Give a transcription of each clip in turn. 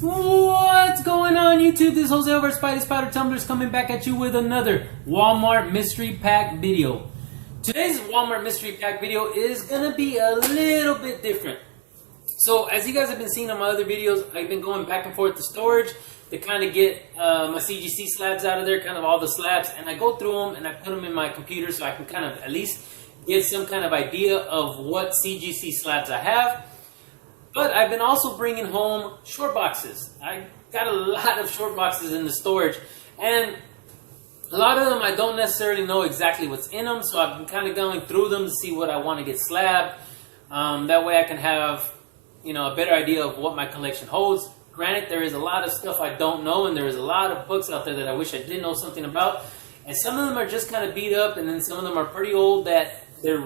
What's going on, YouTube? This is Jose over at Spidey Spider Tumblers coming back at you with another Walmart Mystery Pack video. Today's Walmart Mystery Pack video is going to be a little bit different. So, as you guys have been seeing on my other videos, I've been going back and forth to storage to kind of get my CGC slabs out of there, kind of all the slabs, and I go through them and I put them in my computer so I can kind of at least get some kind of idea of what CGC slabs I have. But I've been also bringing home short boxes. I got a lot of short boxes in the storage, and a lot of them I don't necessarily know exactly what's in them, so I've been kind of going through them to see what I want to get slabbed. That way I can have, you know, a better idea of what my collection holds. Granted, there is a lot of stuff I don't know, and there is a lot of books out there that I wish I did know something about. And some of them are just kind of beat up, and then some of them are pretty old that they're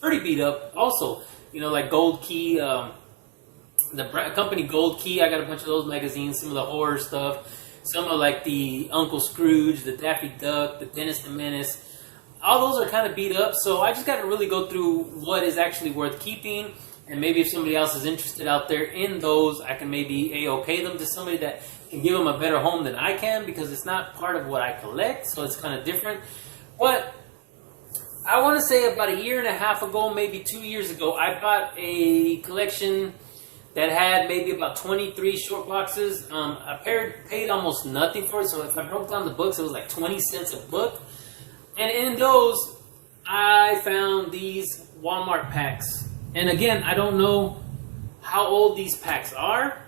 pretty beat up also. You know, like Gold Key, the company Gold Key, I got a bunch of those magazines, some of the horror stuff, some of like the Uncle Scrooge, the Daffy Duck, the Dennis the Menace. All those are kind of beat up, so I just got to really go through what is actually worth keeping, and maybe if somebody else is interested out there in those, I can maybe A-OK them to somebody that can give them a better home than I can, because it's not part of what I collect, so it's kind of different. But I want to say about a year and a half ago, maybe 2 years ago, I bought a collection that had maybe about 23 short boxes. I paid almost nothing for it, so if I broke down the books, it was like 20 cents a book. And in those, I found these Walmart packs. And again, I don't know how old these packs are.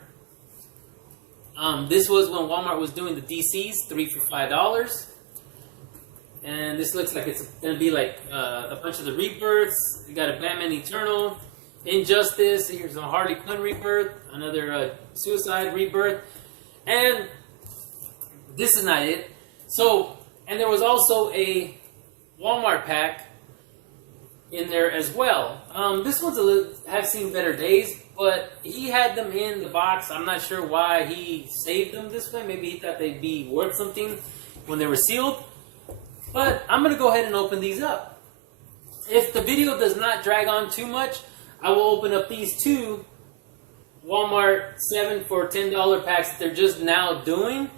This was when Walmart was doing the DCs, 3 for $5. And this looks like it's going to be like a bunch of the Rebirths. You got a Batman Eternal, Injustice, here's a Harley Quinn Rebirth, another Suicide Rebirth, and this is not it. So, and there was also a Walmart pack in there as well. This one's have seen better days, but he had them in the box. I'm not sure why he saved them this way. Maybe he thought they'd be worth something when they were sealed. But I'm going to go ahead and open these up. If the video does not drag on too much, I will open up these two Walmart 7 for $10 packs that they're just now doing.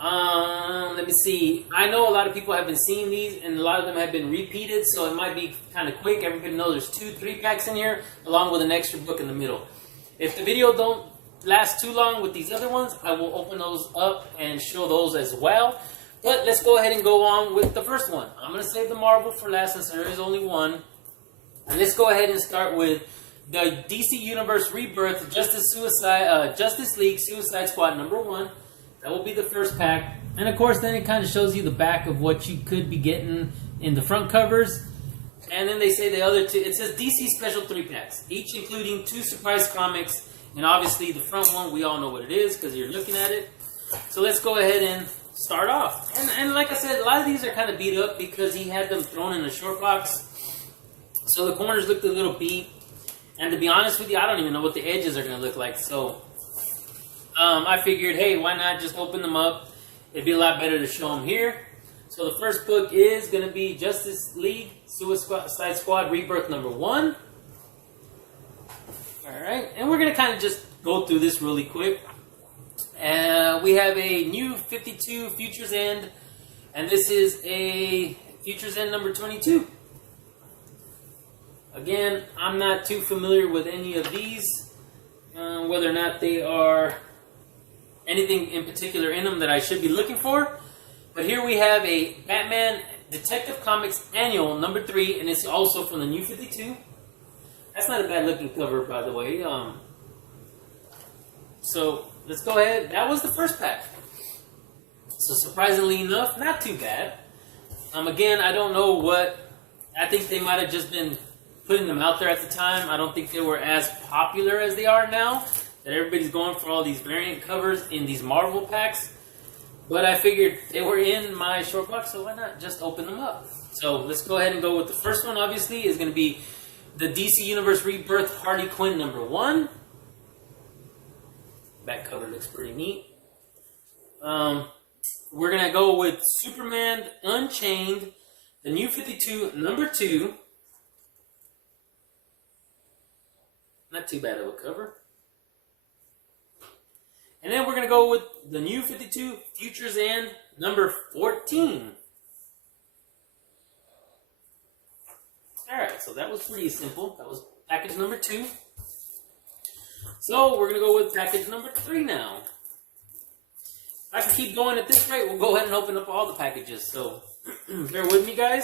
Let me see. I know a lot of people have been seeing these, and a lot of them have been repeated, so it might be kind of quick. Everybody knows there's 2-3 packs in here, along with an extra book in the middle. If the video don't last too long with these other ones, I will open those up and show those as well. But let's go ahead and go on with the first one. I'm going to save the Marvel for last since there is only one. And let's go ahead and start with the DC Universe Rebirth Justice League Suicide Squad #1. That will be the first pack. And of course, then it kind of shows you the back of what you could be getting in the front covers. And then they say the other two, it says DC Special 3 packs, each including 2 surprise comics. And obviously the front one, we all know what it is because you're looking at it. So let's go ahead and start off. And like I said, a lot of these are kind of beat up because he had them thrown in a short box. So the corners looked a little beat. And to be honest with you, I don't even know what the edges are going to look like. So I figured, hey, why not just open them up? It'd be a lot better to show them here. So the first book is going to be Justice League Suicide Squad Rebirth #1. Alright, and we're going to kind of just go through this really quick. We have a new 52 Futures End, and this is a Futures End number 22. Again, I'm not too familiar with any of these, whether or not they are anything in particular in them that I should be looking for. But here we have a Batman Detective Comics Annual #3, and it's also from the New 52. That's not a bad looking cover, by the way. So let's go ahead. That was the first pack. So surprisingly enough, not too bad. Again, I don't know what. I think they might have just been putting them out there at the time. I don't think they were as popular as they are now. That everybody's going for all these variant covers in these Marvel packs. But I figured they were in my short box, so why not just open them up? So let's go ahead and go with the first one, obviously, is going to be the DC Universe Rebirth Harley Quinn #1. Back cover looks pretty neat. We're going to go with Superman Unchained, the New 52 #2. Not too bad of a cover. And then we're going to go with the New 52 Futures End number 14. Alright, so that was pretty simple. That was package number 2. So we're going to go with package number 3 now. If I can keep going at this rate, we'll go ahead and open up all the packages. So bear with me, guys.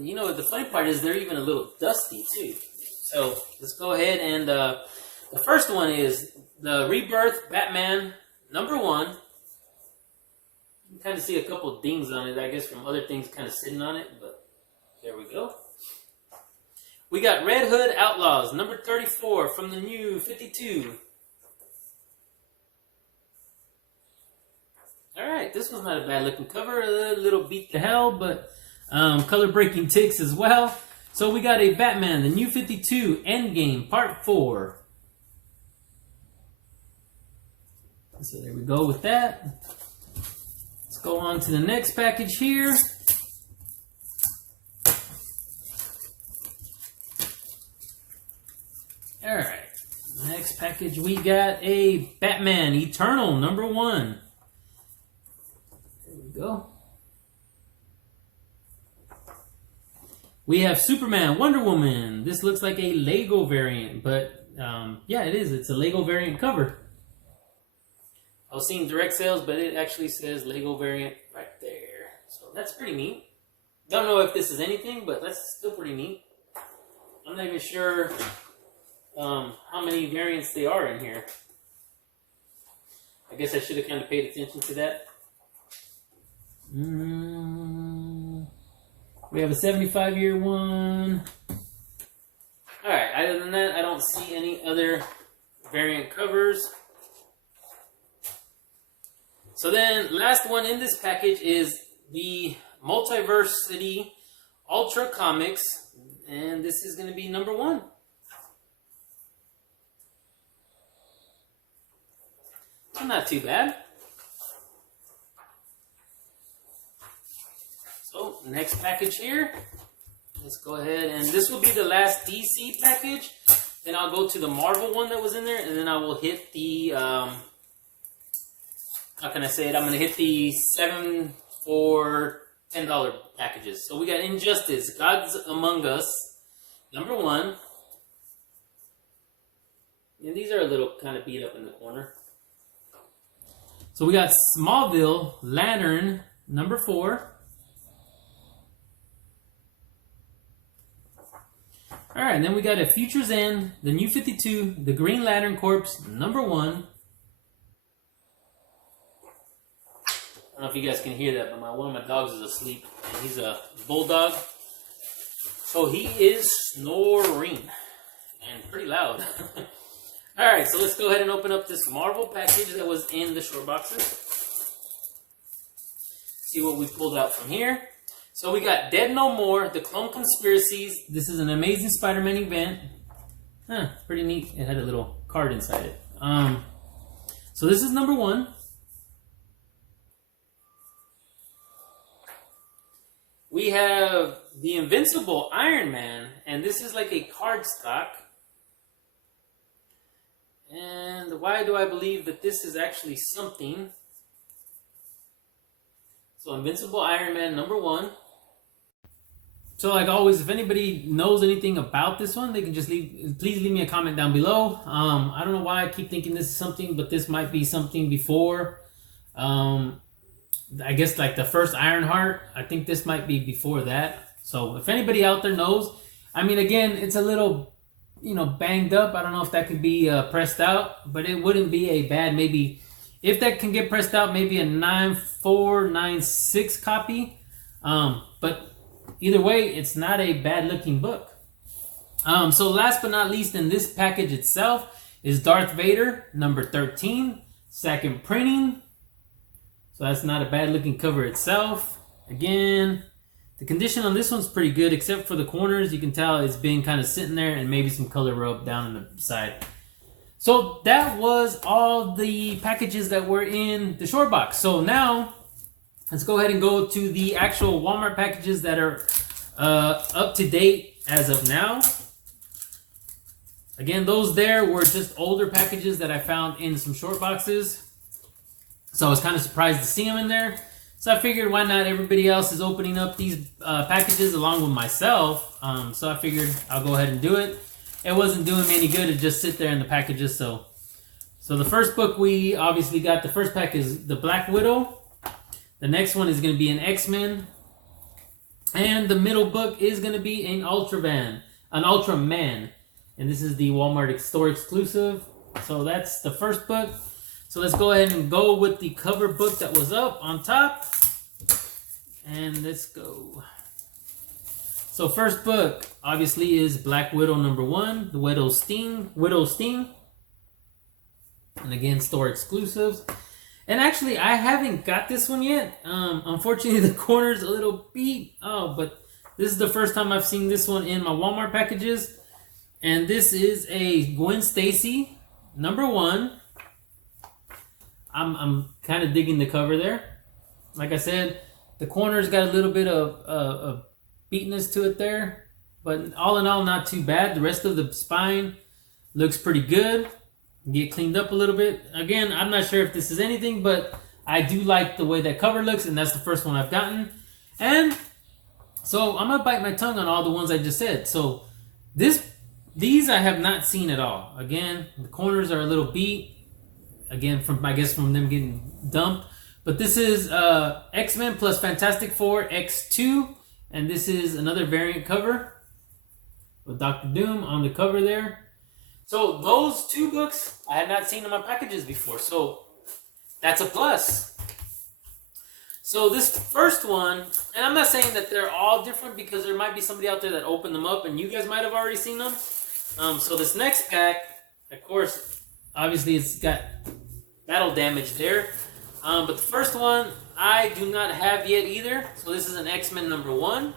You know, the funny part is they're even a little dusty, too. So let's go ahead and... the first one is the Rebirth Batman number 1. You can kind of see a couple dings on it, I guess, from other things kind of sitting on it. But there we go. We got Red Hood Outlaws number 34 from the New 52. Alright, this was not a bad looking cover. A little beat to hell, but color breaking ticks as well. So we got a Batman, the New 52 Endgame Part 4. So there we go with that. Let's go on to the next package here. Alright, next package we got a Batman Eternal number 1. There we go. We have Superman, Wonder Woman. This looks like a Lego variant, but yeah, it is. It's a Lego variant cover. I was seeing direct sales, but it actually says Lego variant right there. So that's pretty neat. Don't know if this is anything, but that's still pretty neat. I'm not even sure how many variants they are in here. I guess I should have kind of paid attention to that. We have a 75-year one. Alright, other than that, I don't see any other variant covers. So then, last one in this package is the Multiversity Ultra Comics. And this is going to be number 1. Not too bad. So, next package here. Let's go ahead, and this will be the last DC package. Then I'll go to the Marvel one that was in there, and then I will hit the, how can I say it? I'm going to hit the 7 for $10 packages. So we got Injustice, Gods Among Us, number 1. And these are a little kind of beat up in the corner. So we got Smallville, Lantern, number 4. Alright, and then we got a Futures End, the New 52, the Green Lantern Corps, number 1. I don't know if you guys can hear that, but one of my dogs is asleep. And he's a bulldog. So he is snoring. And pretty loud. Alright, so let's go ahead and open up this Marvel package that was in the short boxes. See what we pulled out from here. So we got Dead No More, The Clone Conspiracies. This is an Amazing Spider-Man event. Pretty neat. It had a little card inside it. So this is number 1. We have the Invincible Iron Man, and this is like a cardstock. And why do I believe that this is actually something? So Invincible Iron Man number 1. So like always, if anybody knows anything about this one, they can just please leave me a comment down below. I don't know why I keep thinking this is something, but this might be something before. I guess like the first Ironheart. I think this might be before that. So if anybody out there knows, I mean, again, it's a little, banged up. I don't know if that could be pressed out, but it wouldn't be a bad, maybe, if that can get pressed out, maybe a 9.4, 9.6 copy. But either way, it's not a bad looking book. So last but not least in this package itself is Darth Vader, number 13, second printing. So that's not a bad looking cover itself. Again, the condition on this one's pretty good, except for the corners. You can tell it's been kind of sitting there and maybe some color rub down on the side. So that was all the packages that were in the short box. So now let's go ahead and go to the actual Walmart packages that are up to date as of now. Again, those there were just older packages that I found in some short boxes. So I was kind of surprised to see them in there. So I figured, why not? Everybody else is opening up these packages along with myself. So I figured I'll go ahead and do it. It wasn't doing me any good to just sit there in the packages. So the first book we obviously got, the first pack is the Black Widow. The next one is going to be an X-Men. And the middle book is going to be an Ultraman. And this is the Walmart store exclusive. So that's the first book. So let's go ahead and go with the cover book that was up on top. And let's go. So first book, obviously, is Black Widow #1, the Widow Sting. And again, store exclusives. And actually, I haven't got this one yet. Unfortunately, the corner's a little beat. Oh, but this is the first time I've seen this one in my Walmart packages. And this is a Gwen Stacy #1. I'm kind of digging the cover there. Like I said, the corner's got a little bit of beatness to it there. But all in all, not too bad. The rest of the spine looks pretty good. Get cleaned up a little bit. Again, I'm not sure if this is anything, but I do like the way that cover looks, and that's the first one I've gotten. And so I'm gonna bite my tongue on all the ones I just said. So these I have not seen at all. Again, the corners are a little beat. Again, from them getting dumped. But this is X-Men plus Fantastic Four X2, and this is another variant cover with Dr. Doom on the cover there. So those two books I had not seen in my packages before. So that's a plus. So this first one, and I'm not saying that they're all different because there might be somebody out there that opened them up and you guys might have already seen them. So this next pack, of course, obviously it's got battle damage there. But the first one I do not have yet either. So this is an X-Men #1.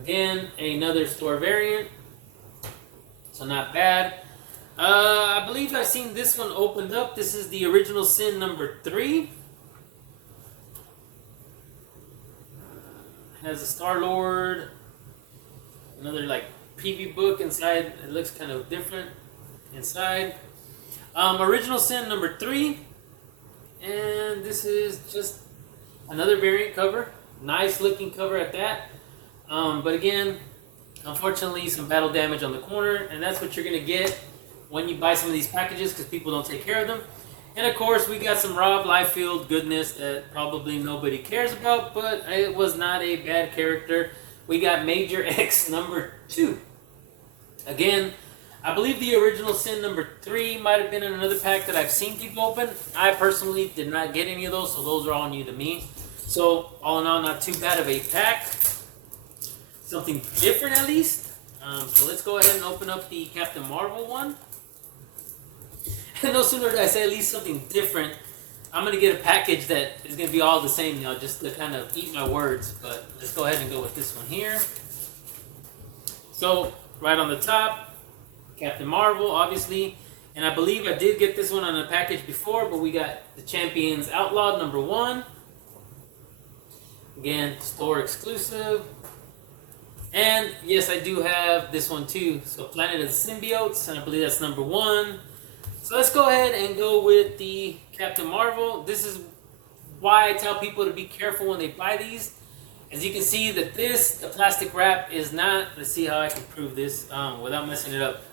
Again, another store variant. So not bad. I believe I've seen this one opened up. This is the Original Sin #3. Has a Star-Lord. Another like preview book inside. It looks kind of different inside. Original Sin #3. And this is just another variant cover. Nice looking cover at that. But again, unfortunately, some battle damage on the corner, and that's what you're going to get when you buy some of these packages because people don't take care of them. And of course, we got some Rob Liefeld goodness that probably nobody cares about, but it was not a bad character. We got Major X #2. Again, I believe the Original Sin #3 might have been in another pack that I've seen people open. I personally did not get any of those, so those are all new to me. So, all in all, not too bad of a pack. Something different at least. So let's go ahead and open up the Captain Marvel one. And no sooner did I say at least something different, I'm going to get a package that is going to be all the same now, just to kind of eat my words. But let's go ahead and go with this one here. So, right on the top, Captain Marvel, obviously. And I believe I did get this one on a package before, but we got the Champions Outlawed #1. Again, store exclusive. And yes, I do have this one too. So Planet of the Symbiotes, and I believe that's #1. So let's go ahead and go with the Captain Marvel. This is why I tell people to be careful when they buy these. As you can see that the plastic wrap is not, let's see how I can prove this without messing it up.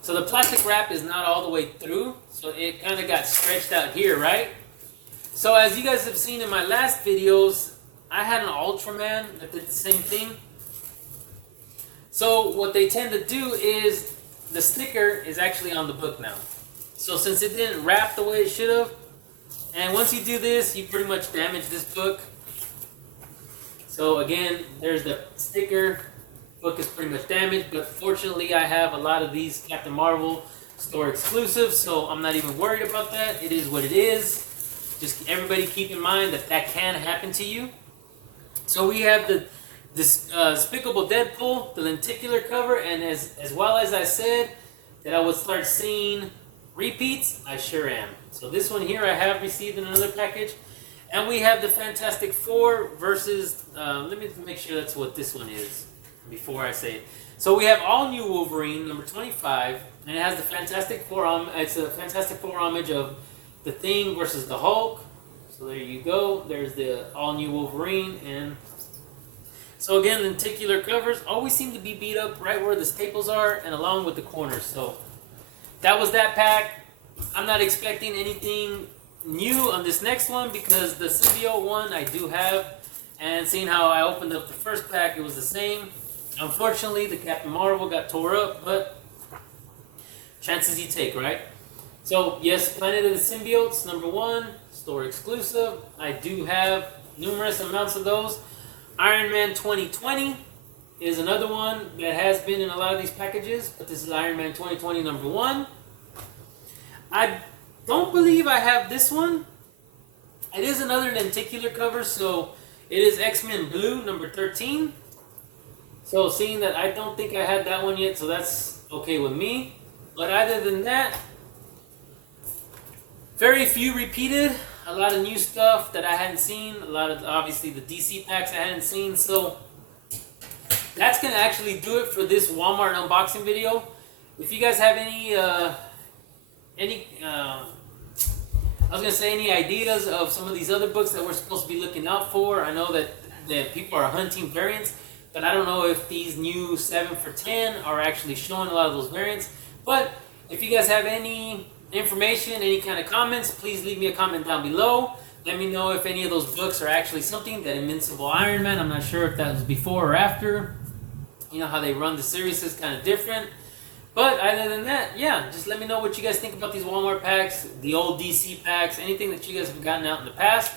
So the plastic wrap is not all the way through. So it kind of got stretched out here, right? So as you guys have seen in my last videos, I had an Ultraman that did the same thing. So what they tend to do is the sticker is actually on the book now. So since it didn't wrap the way it should have, and once you do this, you pretty much damage this book. So again, there's the sticker. Book is pretty much damaged, but fortunately I have a lot of these Captain Marvel store exclusives, so I'm not even worried about that. It is what it is. Just everybody keep in mind that that can happen to you. So we have this Despicable Deadpool, the lenticular cover, and as well as I said that I would start seeing repeats, I sure am. So this one here I have received in another package. And we have the Fantastic Four versus, let me make sure that's what this one is before I say it. So we have all new Wolverine number 25, and it has the Fantastic Four. It's a Fantastic Four homage of the Thing versus the Hulk. So there you go. There's the all new Wolverine, and so again, lenticular covers always seem to be beat up right where the staples are, and along with the corners. So that was that pack. I'm not expecting anything new on this next one because the symbiote one I do have, and seeing how I opened up the first pack, it was the same. Unfortunately, the Captain Marvel got tore up, but chances you take, right? So yes, Planet of the Symbiotes number 1, store exclusive. I do have numerous amounts of those. Iron Man 2020 is another one that has been in a lot of these packages, but this is Iron Man 2020 number 1. I don't believe I have this one. It is another lenticular cover, so it is X-Men Blue number 13. So seeing that I don't think I had that one yet, so that's okay with me. But other than that, very few repeated. A lot of new stuff that I hadn't seen. A lot of, obviously, the DC packs I hadn't seen. So that's going to actually do it for this Walmart unboxing video. If you guys have any ideas of some of these other books that we're supposed to be looking out for. I know that people are hunting variants, but I don't know if these new 7 for 10 are actually showing a lot of those variants. But if you guys have any information, any kind of comments, please leave me a comment down below. Let me know if any of those books are actually something. That Invincible Iron Man, I'm not sure if that was before or after. You know how they run the series is kind of different. But other than that, yeah, just let me know what you guys think about these Walmart packs, the old DC packs, anything that you guys have gotten out in the past.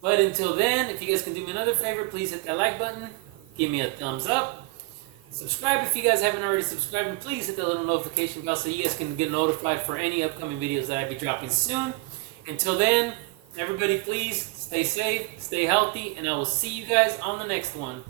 But until then, if you guys can do me another favor, please hit that like button. Give me a thumbs up. Subscribe if you guys haven't already subscribed. And please hit that little notification bell so you guys can get notified for any upcoming videos that I'll be dropping soon. Until then, everybody please stay safe, stay healthy, and I will see you guys on the next one.